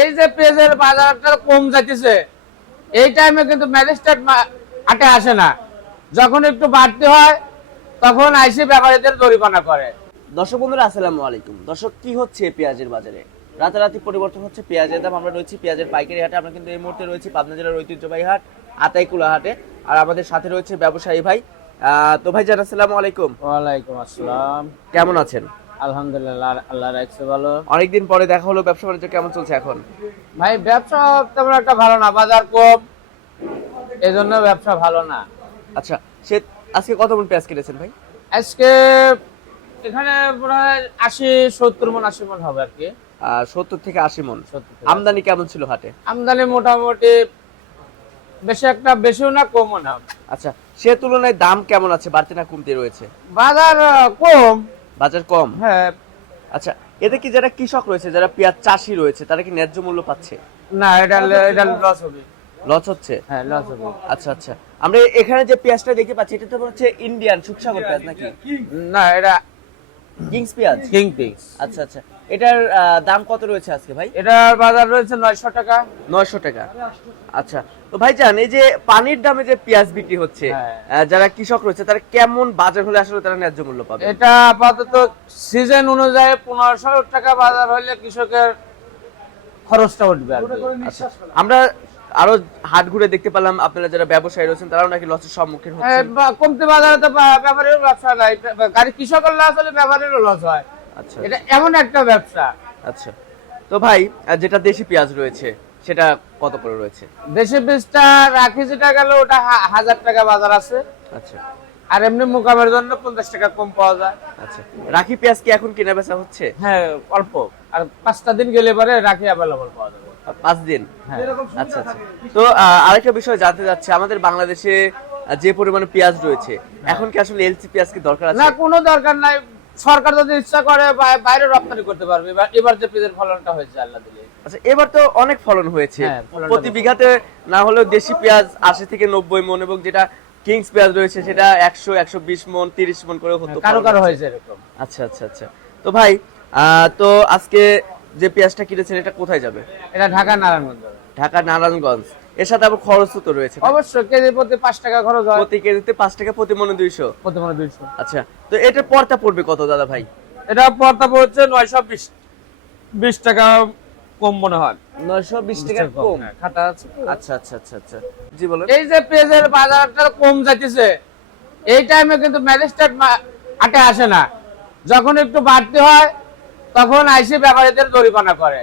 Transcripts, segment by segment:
এই যে পেঁয়াজের বাজারটা কম যাইতেছে, এই টাইমে কিন্তু ম্যাজিস্ট্রেট হাটে আসে না। যখন একটু বাড়তি হয় তখন আইসে ব্যাপারীদের জরিমানা করে। দর্শক বন্ধুরা আসসালামু আলাইকুম। দর্শক, কি হচ্ছে পেঁয়াজের বাজারে? রাতারাতি পরিবর্তন হচ্ছে পেঁয়াজের দাম। আমরা রয়েছি পেঁয়াজের পাইকারি হাটে। আমরা কিন্তু এই মুহূর্তে রয়েছি পাবনা জেলার ঐতিহ্যবাহী হাট আতাইকুলা হাটে। আর আমাদের সাথে রয়েছে ব্যবসায়ী ভাই। তো ভাই জান, আসসালামু আলাইকুম। ওয়ালাইকুম আসসালাম। কেমন আছেন? আলহামদুলিল্লাহ, আল্লাহ রাখছে ভালো। অনেকদিন পরে দেখা হলো, ব্যবসা বাণিজ্য কেমন চলছে এখন? ভাই ব্যবসা তেমন একটা ভালো না, বাজার কম, এই জন্য ব্যবসা ভালো না। আচ্ছা, সে আজকে কত মন পেঁয়াজ কিনেছেন ভাই? আজকে এখানে প্রায় 80 মন হবে আর কি। 70 থেকে 80 মন। 70 থেকে আমদানি কেমন ছিল হাটে? আমদানি মোটামুটি বেশি একটা বেশিও না কমও না। আচ্ছা, সে তুলনায় দাম কেমন আছে, বাড়তে না কমতে রয়েছে? বাজার কম। বাজার কম? হ্যাঁ। আচ্ছা, এতে কি যারা কৃষক রয়েছে, যারা পেঁয়াজ চাষি রয়েছে, তারা কি ন্যায্য মূল্য পাচ্ছে? না, এটা লস হবে। লস হচ্ছে? হ্যাঁ, লস হবে। আচ্ছা আচ্ছা, আমরা এখানে যে পেঁয়াজটা দেখতে পাচ্ছি, এটা তো হচ্ছে ইন্ডিয়ান সুখসাগর পেঁয়াজ নাকি? না, এটা কিংস পেঁয়াজ। King piece. আচ্ছা আচ্ছা, এটার দাম কত রয়েছে আজকে ভাই? এটার বাজার রয়েছে 900 টাকা। 900 টাকা। আচ্ছা, তো ভাই জান, এই যে পানির দামে যে পেঁয়াজ বিক্রি হচ্ছে, যারা কৃষক রয়েছে তারা কেমন বাজার হলে আসলে তারা ন্যায্য মূল্য পাবে? এটা আপাতত সিজন অনুযায়ী 1500 টাকা বাজার হলে কৃষকের খরচটা উঠবে আর কি। আচ্ছা, আমরা আরো হাট ঘুরে দেখতে পেলাম আপনারা যারা ব্যবসায়ী রয়েছেন তারাও নাকি লসের সম্মুখীন হচ্ছেন। কমতে বাজারে তো ব্যাপারের ব্যবসা নাই, গাড়ি কৃষকের লস হলে ব্যাপারেরও লস হয়। আচ্ছা, এটা এমন একটা ব্যবসা। আচ্ছা, তো ভাই যেটা দেশি পেঁয়াজ রয়েছে সেটা কত করে রয়েছে? দেশি বীজটা রাখি যেটা গেল ওটা 1000 টাকা বাজার আছে। আচ্ছা, আর এমনি মুকামের জন্য 50 টাকা কম পাওয়া যায়। আচ্ছা, রাখি পেঁয়াজ কি এখন কেনা বেচা হচ্ছে? হ্যাঁ, অল্প। আর 5টা দিন গেলে পরে রাখি অ্যাভেলেবল পাওয়া যাবে। 5 দিন? হ্যাঁ। আচ্ছা আচ্ছা, তো আরেকটা বিষয় জানতে যাচ্ছে, আমাদের বাংলাদেশে যে পরিমাণে পেঁয়াজ রয়েছে, এখন কি আসলে এলসি পেঁয়াজ কি দরকার আছে? না, কোনো দরকার নাই। সরকার যদি ইচ্ছা করে বাইরে রপ্তানি করতে পারবে। এবার যে পেঁয়াজের ফলনটা হয়েছে আল্লাহ দিলে। আচ্ছা, এবার তো অনেক ফলন হয়েছে। হ্যাঁ, ফলনটা প্রতি বিঘাতে না হলেও দেশি পেঁয়াজ 80 থেকে 90 মন, এবং যেটা কিংস পেঁয়াজ রয়েছে সেটা 100 120 মন 30 মন করে হতো। কারো কারো হয়েছে এরকম। আচ্ছা আচ্ছা আচ্ছা, তো ভাই তো আজকে যে পেঁয়াজটা কিনেছেন এটা কোথায় যাবে? এটা ঢাকা নারায়ণগঞ্জ। ঢাকা নারায়ণগঞ্জ। এর সাথে আবার খরচ তো রয়েছে? অবশ্যই, কেজি প্রতি 5 টাকা খরচ হয়। প্রতি কেজিতে 5 টাকা, প্রতি মনে 200। প্রতি মনে 200। আচ্ছা, তো এটার পড়তা পড়বে কত দাদা ভাই? এটা পড়তা পড়ছে 920 টাকা কম মনে হয়। 920 টাকা কম? হ্যাঁ, খাতা আছে। আচ্ছা আচ্ছা আচ্ছা আচ্ছা, জি বলেন। এই যে পেঁয়াজের বাজারটা কম যাইতেছে, এই টাইমে কিন্তু ম্যাজিস্ট্রেট হাটে আসে না। যখন একটু বাড়তি হয় তখন আইসে ব্যাপারীদের জরিমানা করে।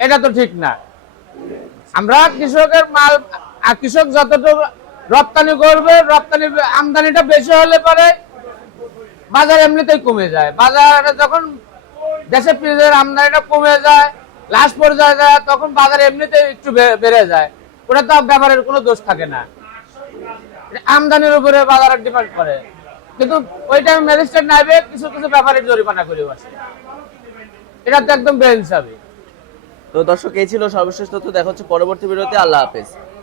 এটা তো ঠিক না। আমরা কৃষকের মাল, কৃষক যতটুকু রপ্তানি করবে, রপ্তানি আমদানিটা বেশি হলে পরে বাজার এমনিতেই কমে যায়। বাজারে যখন দেশে পেঁয়াজের আমদানিটা কমে যায়, লাস্ট পর্যায়ে যায়, তখন বাজার এমনিতেই একটু বেড়ে যায়। ওটা তো ব্যাপারের কোনো দোষ থাকে না, আমদানির উপরে বাজারের ডিপেন্ড করে। কিন্তু ওই টাইম ম্যাজিস্ট্রেট নাইবে কিছু কিছু ব্যাপারের জরিমানা করে বসে। এটা তো একদম বেইনসাফি। তো দর্শক, এই ছিল সর্বশেষ তথ্য। দেখা হচ্ছে পরবর্তী ভিডিওতে। আল্লাহ হাফেজ।